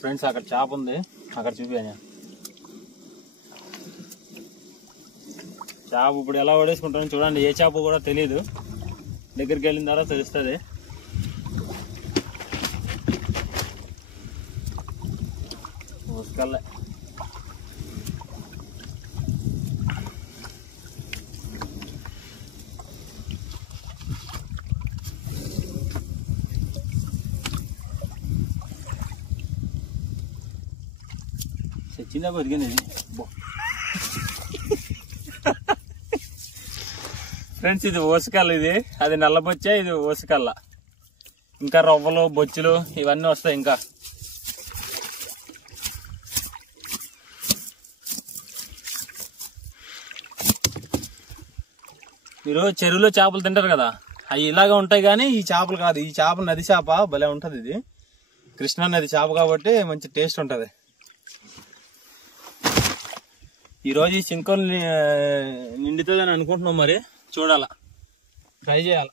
Friends అక్కడ చేప ఉంది, అక్కడ చూపాను చేప. ఇప్పుడు ఎలా పడేసుకుంటాను చూడండి, ఏ చేప కూడా తెలియదు, దగ్గరికి వెళ్ళిన తర్వాత తెలుస్తుంది. ఉసుకల్లే చిన్న బతికింది ఫ్రెండ్స్. ఇది ఓసుకల్ల, ఇది అది నల్లబొచ్చే, ఇది ఓసుకల్ల. ఇంకా రవ్వలు బొచ్చులు ఇవన్నీ వస్తాయి. ఇంకా మీరు చెరువులో చేపలు తింటారు కదా, అవి ఇలాగే ఉంటాయి. కానీ ఈ చేపలు కాదు, ఈ చేప నది చేప భలే ఉంటది. ఇది కృష్ణా నది చేప కాబట్టి మంచి టేస్ట్ ఉంటది. ఈరోజు ఈ చింకలు నిండుతుందని అనుకుంటున్నాం, మరి చూడాల, ట్రై చేయాల.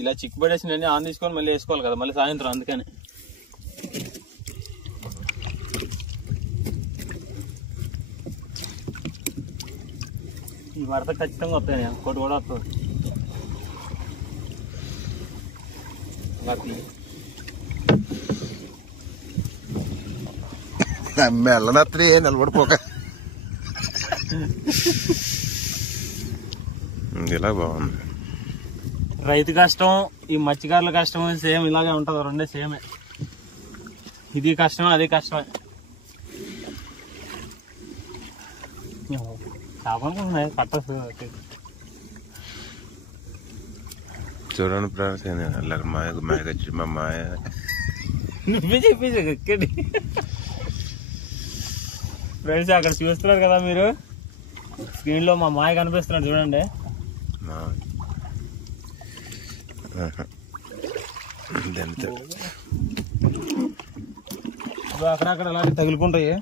ఇలా చిక్కు పడేసి ఆన్ తీసుకొని మళ్ళీ వేసుకోవాలి కదా, మళ్ళీ సాయంత్రం. అందుకని ఈ మడత ఖచ్చితంగా వస్తాయి, ఇంకోటి కూడా వస్తుంది. మెల్లనత్రి నిలబడిపోక ఇలా బాగుంది. రైతు కష్టం, ఈ మత్స్యకారుల కష్టం సేమ్ ఇలాగే ఉంటది, రెండే సేమే. ఇది కష్టమే, అది కష్టమే. చేపలున్నాయి పట్టసు. చూడండి ఫ్రెండ్స్, మాయకొచ్చి మా మాయ నువ్వే చెప్పేసి ఎక్కడి ఫ్రెండ్స్ అక్కడ చూస్తున్నారు కదా మీరు, స్క్రీన్ లో మా మాయ కనిపిస్తున్నాడు చూడండి. అక్కడక్కడ అలాగే తగులుకుంటాయి.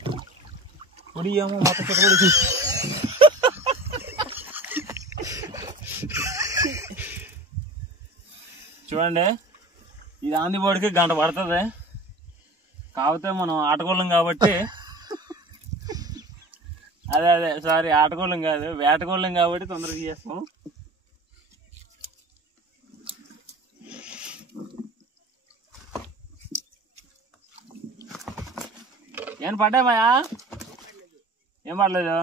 పొడి ఏమో మొత్తం చెక్కబడి చూడండి. ఇది ఆందిపోడికి గంట పడుతుంది. కాకపోతే మనం ఆటకోళ్ళం కాబట్టి, అదే సారీ ఆటకోళ్ళం కాదు, వేటకోళ్ళం కాబట్టి తొందరగా చేస్తాం. ఏం పడ్డాయి మాయా? ఏం పడలేదు.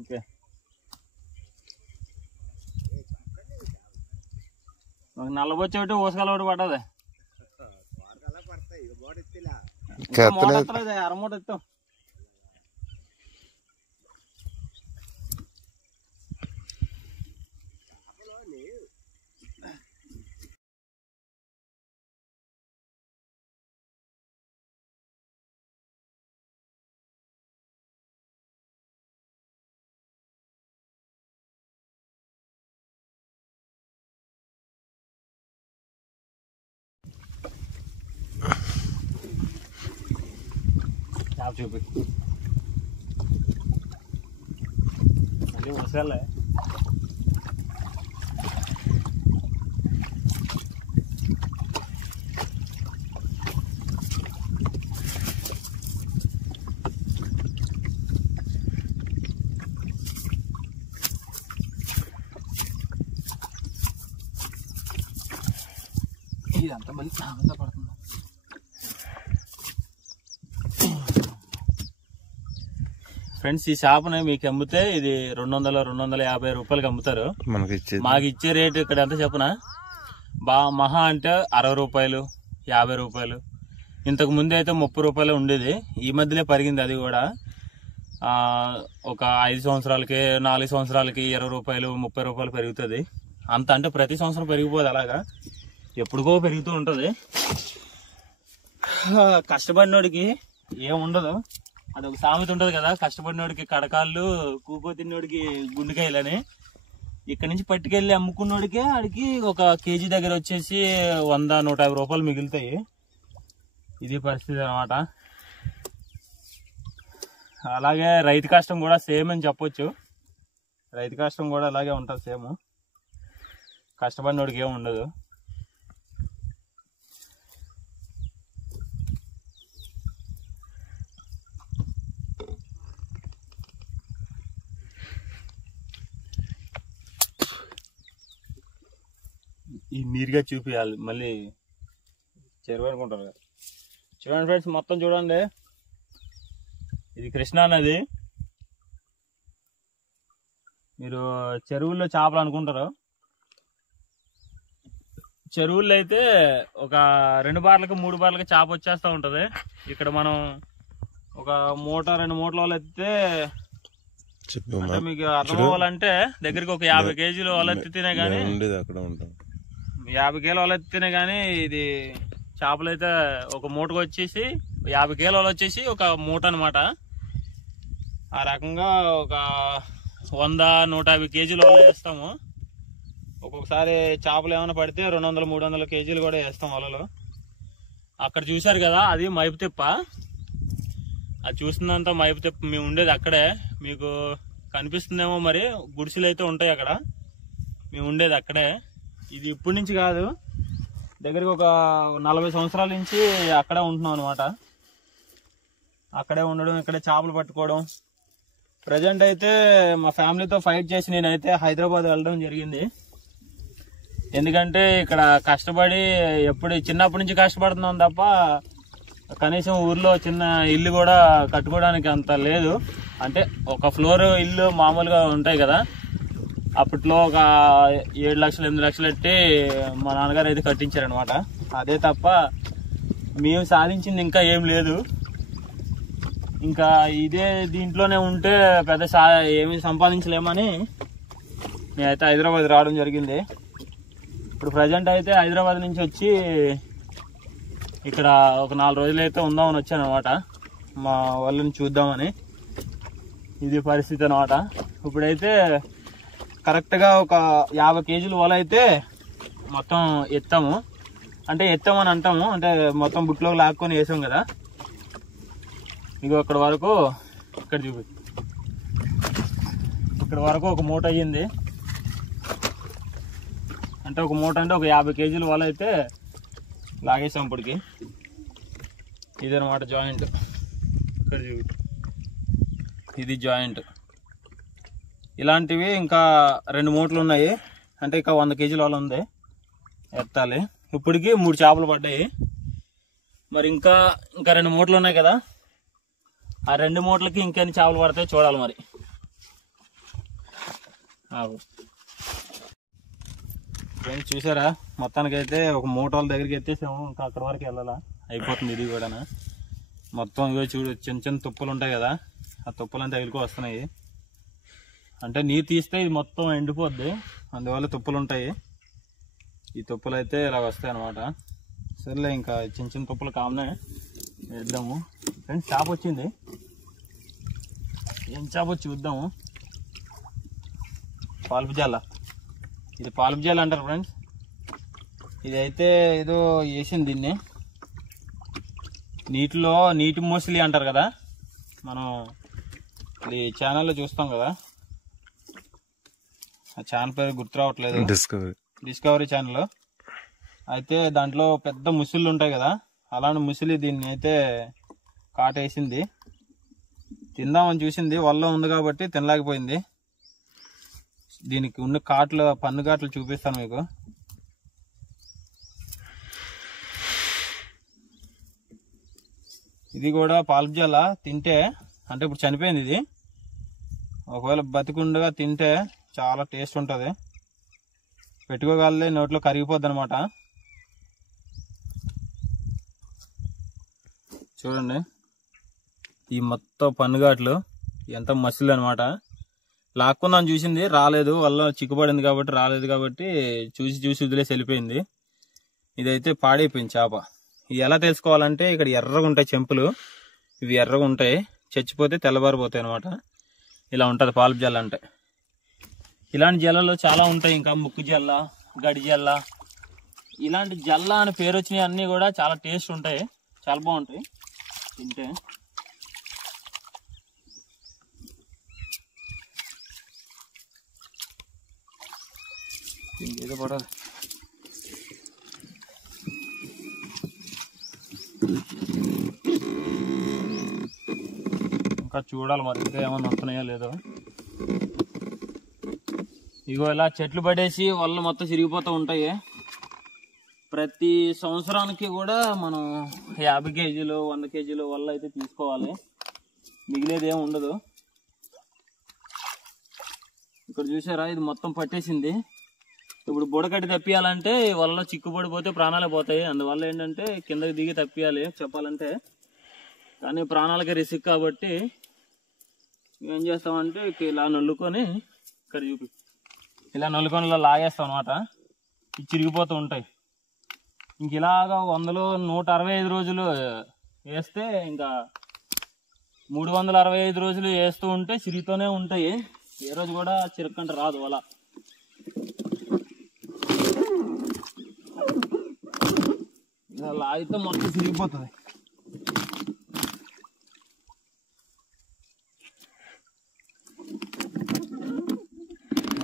ఓకే, నల్లబొచ్చి ఒకటి ఊసకాల ఒకటి పడ్డది. అరమూట ఎత్తాం. చూపి మళ్ళీ వస్తాలే. ఇదంతా మళ్ళీ అంతా పడుతుంది. ఫ్రెండ్స్ ఈ చేపని మీకు అమ్మితే ఇది 200-250 రూపాయలకి అమ్ముతారు. మాకు ఇచ్చే రేటు ఇక్కడ ఎంత చెప్పనా, మహా అంటే 60 రూపాయలు, 50 రూపాయలు. ఇంతకు ముందు అయితే 30 రూపాయలు ఉండేది. ఈ మధ్యలో పెరిగింది. అది కూడా ఒక 5 సంవత్సరాలకి 4 సంవత్సరాలకి 20 రూపాయలు 30 రూపాయలు పెరుగుతుంది. అంత అంటే ప్రతి సంవత్సరం పెరిగిపోదు, అలాగా ఎప్పుడుకో పెరుగుతూ ఉంటుంది. కష్టపడినోడికి ఏముండదు. అదొక సామెత ఉంటది కదా, కష్టపడినోడికి కడకాళ్ళు, కూకో తిన్నోడికి గుండెకాయలని. ఇక్కడ నుంచి పట్టుకెళ్ళి అమ్ముకున్నోడికే ఆడికి ఒక కేజీ దగ్గర వచ్చేసి 100-150 రూపాయలు మిగులుతాయి. ఇది పరిస్థితి అన్నమాట. అలాగే రైతు కష్టం కూడా సేమ్ అని చెప్పొచ్చు. రైతు కష్టం కూడా అలాగే ఉంటుంది సేమ్. కష్టపడినోడికి ఏమి ఉండదు. ఈ నీరుగా చూపించాలి మళ్ళీ చెరువు అనుకుంటారు కదా. చూడండి ఫ్రెండ్స్, మొత్తం చూడండి. ఇది కృష్ణా నది. మీరు చెరువుల్లో చేపలు అనుకుంటారు. చెరువుల్లో అయితే ఒక 2 బార్లకి 3 బార్లకి చేప వచ్చేస్తూ ఉంటుంది. ఇక్కడ మనం ఒక 1-2 మూటల వాళ్ళు ఎత్తితే అంటే మీకు అర్థం అవ్వాలంటే దగ్గరికి ఒక 50 కేజీలు వాళ్ళు ఎత్తితేనే కానీ 50 కిలో వాళ్ళు ఎత్తితేనే కానీ ఇది చేపలు అయితే ఒక మూటకు వచ్చేసి 50 కిలోలు వచ్చేసి ఒక మూట అనమాట. ఆ రకంగా ఒక 100-150 కేజీలు వల వేస్తాము. ఒక్కొక్కసారి చేపలు ఏమైనా పడితే 200-300 కేజీలు కూడా వేస్తాం వలలు. అక్కడ చూశారు కదా, అది మైపు తిప్ప. అది చూస్తుందంతా మైపు తిప్ప. మేము ఉండేది అక్కడే. మీకు కనిపిస్తుందేమో మరి, గుడిసెలు అయితే ఉంటాయి అక్కడ. మేము ఉండేది అక్కడే. ఇది ఇప్పటి నుంచి కాదు, దగ్గరికి ఒక 40 సంవత్సరాల నుంచి అక్కడే ఉంటున్నాం అనమాట. అక్కడే ఉండడం, ఇక్కడే చేపలు పట్టుకోవడం. ప్రజెంట్ అయితే మా ఫ్యామిలీతో ఫైట్ చేసి నేనైతే హైదరాబాద్ వెళ్ళడం జరిగింది. ఎందుకంటే ఇక్కడ కష్టపడి చిన్నప్పటి నుంచి కష్టపడుతున్నాం తప్ప కనీసం ఊర్లో చిన్న ఇల్లు కూడా కట్టుకోవడానికి అంత లేదు. అంటే ఒక ఫ్లోర్ ఇల్లు మామూలుగా ఉంటాయి కదా, అప్పట్లో ఒక 7 లక్షలు 8 లక్షలు పెట్టి మా నాన్నగారు అయితే కట్టించారనమాట. అదే తప్ప మేము సాధించింది ఇంకా ఏం లేదు. ఇంకా ఇదే దీంట్లోనే ఉంటే పెద్ద ఏమీ సంపాదించలేమని నేనైతే హైదరాబాద్ రావడం జరిగింది. ఇప్పుడు ప్రజెంట్ అయితే హైదరాబాద్ నుంచి వచ్చి ఇక్కడ ఒక 4 రోజులు అయితే ఉందామని వచ్చాను అనమాట. మా వాళ్ళని చూద్దామని. ఇది పరిస్థితి అనమాట. ఇప్పుడైతే కరెక్ట్గా ఒక 50 కేజీలు వల అయితే మొత్తం ఎత్తాము. అంటే ఎత్తామని అంటాము, అంటే మొత్తం బుట్లోకి లాక్కొని వేసాం కదా. ఇగో ఇక్కడ వరకు, ఇక్కడ చూపి, ఇక్కడ వరకు ఒక మూట అయ్యింది. అంటే ఒక మూట అంటే ఒక 50 కేజీలు వల అయితే లాగేసాం ఇప్పటికి. ఇదనమాట జాయింట్. ఇక్కడ చూపి, ఇది జాయింట్. ఇలాంటివి ఇంకా 2 మూటలు ఉన్నాయి. అంటే ఇంకా 100 కేజీల వల ఉంది, ఎత్తాలి. ఇప్పటికి 3 చేపలు పడ్డాయి. మరి ఇంకా 2 మూటలు ఉన్నాయి కదా, ఆ 2 మూటలకి ఇంకెన్ని చేపలు పడతాయో చూడాలి మరి. ఫ్రెండ్స్ చూసారా, మొత్తానికైతే ఒక మూట వాళ్ళ దగ్గరికి ఎత్తేసాము. ఇంకా అక్కడ వరకు వెళ్ళాలా, అయిపోతుంది ఇది కూడా. మొత్తం ఇవో చూడు, చిన్న చిన్న తుప్పలు ఉంటాయి కదా, ఆ తుప్పలంతా ఎగులుకు వస్తున్నాయి. అంటే నీరు తీస్తే ఇది మొత్తం ఎండిపోద్ది, అందువల్ల తుప్పలు ఉంటాయి. ఈ తుప్పలు అయితే ఇలా వస్తాయి అన్నమాట. సరేలే, ఇంకా చిన్న చిన్న తుప్పలు కామనే వేద్దాము. ఫ్రెండ్స్ చేప వచ్చింది. ఏం చేప చూద్దాము. పాలుపు జాల, ఇది పాలుపు జాల అంటారు ఫ్రెండ్స్. ఇది అయితే ఏదో వేసింది దీన్ని నీటిలో, నీటి మోసలి అంటారు కదా, మనం ఇది ఛానల్లో చూస్తాం కదా. ఆ ఛానల్ పేరు గుర్తు రావట్లేదు, డిస్కవరీ ఛానల్. అయితే దాంట్లో పెద్ద ముసిళ్ళు ఉంటాయి కదా, అలాంటి ముసిలి దీన్ని అయితే కాటేసింది. తిందామని చూసింది, వల్ల ఉంది కాబట్టి తినలేకపోయింది. దీనికి ఉన్న కాట్లు, పన్ను కాట్లు చూపిస్తాను మీకు. ఇది కూడా పాల్పుజాల. తింటే అంటే ఇప్పుడు చనిపోయింది ఇది, ఒకవేళ బతికుండగా తింటే చాలా టేస్ట్ ఉంటుంది. పెట్టుకోగలే నోట్లో కరిగిపోద్ది అనమాట. చూడండి, ఈ మొత్తం పన్నుగాట్లు ఎంత మసిల్ అనమాట. లాక్కుందాం చూసింది, రాలేదు. వల్ల చిక్కుపడింది కాబట్టి రాలేదు, కాబట్టి చూసి వదిలేసి వెళ్ళిపోయింది. ఇదైతే పాడైపోయింది చేప. ఇది ఎలా తెలుసుకోవాలంటే, ఇక్కడ ఎర్రగా ఉంటాయి చెంపులు, ఇవి ఎర్రగా ఉంటాయి. చచ్చిపోతే తెల్లబారిపోతాయి అనమాట. ఇలా ఉంటుంది పాలుపు జాల అంటే. ఇలాంటి జల్లలు చాలా ఉంటాయి, ఇంకా ముక్కు జల్ల, గడి జల్ల, ఇలాంటి జల్ల అని పేరు వచ్చినవి అన్నీ కూడా చాలా టేస్ట్ ఉంటాయి, చాలా బాగుంటాయి తింటే. ఏదో పడాలి, ఇంకా చూడాలి మరి ఇంకా ఏమన్నా వస్తున్నాయో లేదో. ఇగో ఇలా చెట్లు పడేసి వల్ల మొత్తం చిరిగిపోతూ ఉంటాయి. ప్రతి సంవత్సరానికి కూడా మనం 50 కేజీలు 100 కేజీలు వల్ల అయితే తీసుకోవాలి, మిగిలేది ఏమి ఉండదు. ఇక్కడ చూసారా, ఇది మొత్తం పట్టేసింది. ఇప్పుడు బుడకట్టి తప్పియాలంటే వల్ల చిక్కుపడిపోతే ప్రాణాలే పోతాయి. అందువల్ల ఏంటంటే కిందకి దిగి తప్పియాలి చెప్పాలంటే, కానీ ప్రాణాలకి రిస్క్ కాబట్టి ఏం చేస్తామంటే ఇలా నొల్లుకొని, ఇక్కడ చూపి, ఇలా నొల్లుకొని ఇలా లాగేస్తాం అనమాట. ఇవి చిరిగిపోతూ ఉంటాయి. ఇంక ఇలాగా 100లో 165 రోజులు వేస్తే ఇంకా 365 రోజులు వేస్తూ ఉంటే చిరిగితోనే ఉంటాయి. ఏ రోజు కూడా చిరక్కంట రాదు అలా. ఇలా లాగితే మొత్తం చిరిగిపోతుంది.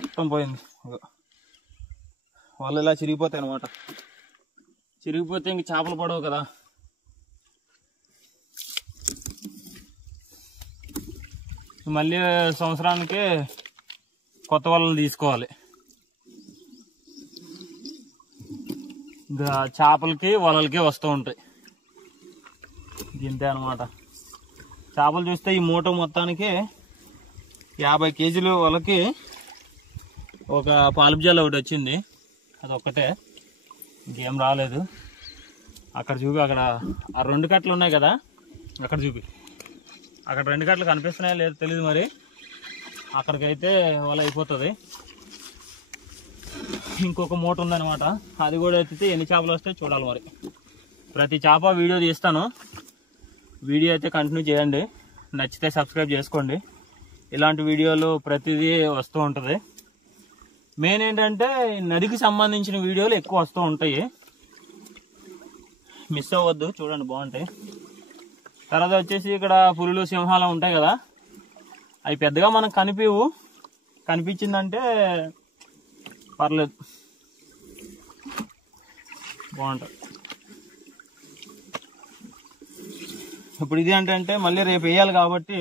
మొత్తం పోయింది. వాళ్ళు ఇలా చిరిగిపోతాయి అనమాట. చిరిగిపోతే ఇంక చేపలు పడవు కదా. మళ్ళీ సంవత్సరానికి కొత్త వాళ్ళని తీసుకోవాలి. ఇంకా చేపలకి వలలకి వస్తూ ఉంటాయి. ఇంతే అనమాట. చేపలు చూస్తే ఈ మూట మొత్తానికి 50 కేజీలు వలకి ఒక పాలుపు జాల ఒకటి వచ్చింది, అది ఒక్కటే, ఇంకేం రాలేదు. అక్కడ చూపి, అక్కడ ఆ 2 కట్టలు ఉన్నాయి కదా, అక్కడ చూపి, అక్కడ 2 కట్టలు కనిపిస్తున్నాయో లేదో తెలియదు మరి. అక్కడికైతే వల అయిపోతుంది. ఇంకొక మూట ఉందన్నమాట, అది కూడా ఎత్తితే ఎన్ని చేపలు వస్తాయి చూడాలి మరి. ప్రతి చేప వీడియో తీస్తాను, వీడియో అయితే కంటిన్యూ చేయండి. నచ్చితే సబ్స్క్రైబ్ చేసుకోండి. ఇలాంటి వీడియోలు ప్రతిదీ వస్తూ ఉంటుంది. మెయిన్ ఏంటంటే నదికి సంబంధించిన వీడియోలు ఎక్కువ వస్తూ ఉంటాయి, మిస్ అవ్వద్దు, చూడండి బాగుంటాయి. తర్వాత వచ్చేసి ఇక్కడ పులులు సింహాలు ఉంటాయి కదా, అవి పెద్దగా మనకు కనిపించిందంటే పర్లేదు, బాగుంటుంది. ఇప్పుడు ఇది ఏంటంటే మళ్ళీ రేపు వేయాలి కాబట్టి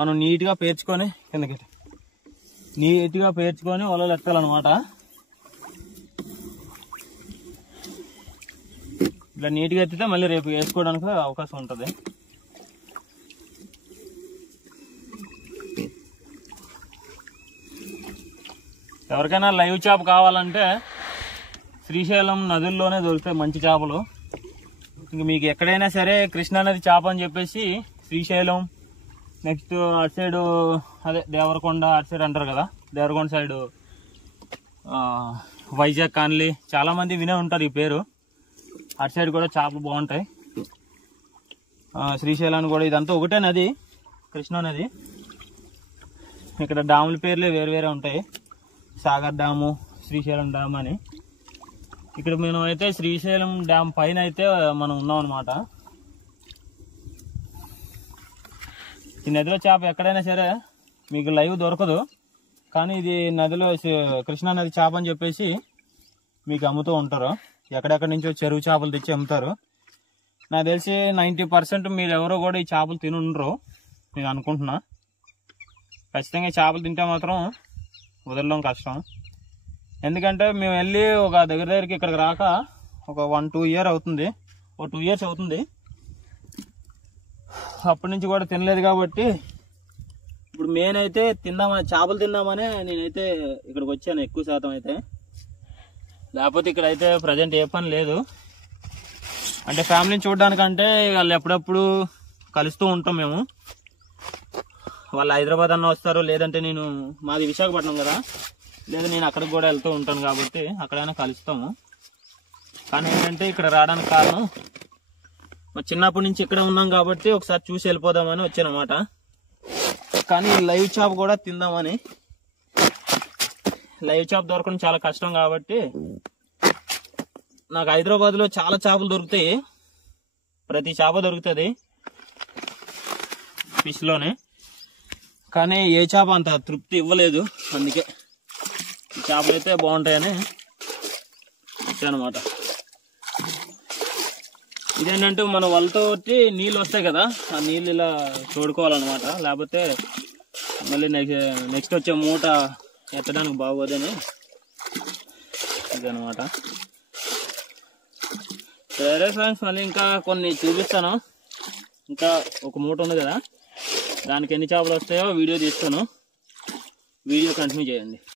మనం నీట్గా పేర్చుకొని కిందకి వలలు ఎత్తాలన్నమాట. ఇలా నీట్గా ఎత్తితే మళ్ళీ రేపు వేసుకోవడానికి అవకాశం ఉంటుంది. ఎవరికైనా లైవ్ చేప కావాలంటే శ్రీశైలం నదుల్లోనే దొరుకుతాయి మంచి చేపలు. ఇంక మీకు ఎక్కడైనా సరే కృష్ణానది చేప అని చెప్పేసి శ్రీశైలం, నెక్స్ట్ అటు సైడు అదే దేవరకొండ అటు సైడ్ అంటారు కదా, దేవరకొండ సైడు వైజాగ్ కాన్లీ, చాలామంది వినే ఉంటారు ఈ పేరు. అటు సైడ్ కూడా చేపలు బాగుంటాయి. శ్రీశైలాన్ని కూడా, ఇదంతా ఒకటే నది, కృష్ణా నది. ఇక్కడ డాముల పేర్లే వేరు ఉంటాయి, సాగర్ డ్యాము, శ్రీశైలం డ్యామ్ అని. ఇక్కడ మేము అయితే శ్రీశైలం డ్యామ్ పైన అయితే మనం ఉన్నాం అనమాట. ఈ నదిలో చేప ఎక్కడైనా సరే మీకు లైవ్ దొరకదు, కానీ ఇది నదిలో కృష్ణా నది చేప అని చెప్పేసి మీకు అమ్ముతూ ఉంటారు. ఎక్కడెక్కడి నుంచో చెరువు చేపలు తెచ్చి అమ్ముతారు. నాకు తెలిసి 90% మీరు ఎవరో కూడా ఈ చేపలు తిని ఉండరు నేను అనుకుంటున్నా. ఖచ్చితంగా చేపలు తింటే మాత్రం వదలడం కష్టం. ఎందుకంటే మేము వెళ్ళి ఒక దగ్గరికి ఇక్కడికి రాక ఒక 1-2 years అవుతుంది, ఒక 2 years అవుతుంది. అప్పటి నుంచి కూడా తినలేదు కాబట్టి ఇప్పుడు మెయిన్ అయితే చేపలు తిందామనే నేనైతే ఇక్కడికి వచ్చాను ఎక్కువ శాతం అయితే. లేకపోతే ఇక్కడైతే ప్రజెంట్ ఏ పని లేదు. అంటే ఫ్యామిలీని చూడడానికంటే వాళ్ళు ఎప్పుడప్పుడు కలుస్తూ ఉంటాం మేము. వాళ్ళు హైదరాబాద్ అన్న వస్తారు, లేదంటే మాది విశాఖపట్నం కదా, లేదా నేను అక్కడికి కూడా వెళ్తూ ఉంటాను కాబట్టి అక్కడైనా కలుస్తాము. కానీ ఏంటంటే ఇక్కడ రావడానికి కారణం మా చిన్నప్పటి నుంచి ఇక్కడ ఉన్నాం కాబట్టి ఒకసారి చూసి వెళ్ళిపోదామని వచ్చానమాట. కానీ లైవ్ చేప కూడా తిందామని. లైవ్ చేప దొరకడం చాలా కష్టం కాబట్టి నాకు హైదరాబాద్ లో చాలా చేపలు దొరుకుతాయి, ప్రతి చేప దొరుకుతుంది ఫిష్ లోనే, కానీ ఏ చేప అంత తృప్తి ఇవ్వలేదు. అందుకే ఈ చేపలు అయితే బాగుంటాయని అనమాట. ఇదేంటంటే మన వలతో నీళ్ళు వస్తాయి కదా, ఆ నీళ్ళు ఇలా తోడుకోవాలన్నమాట, లేకపోతే మళ్ళీ నెక్స్ట్ వచ్చే మూట ఎత్తడానికి బాగోదని ఇదనమాట. సరే ఫ్రెండ్స్, మళ్ళీ ఇంకా కొన్ని చూపిస్తాను. ఇంకా ఒక మూట ఉంది కదా, దానికి ఎన్ని చేపలు వస్తాయో వీడియో తీస్తాను, వీడియో కంటిన్యూ చేయండి.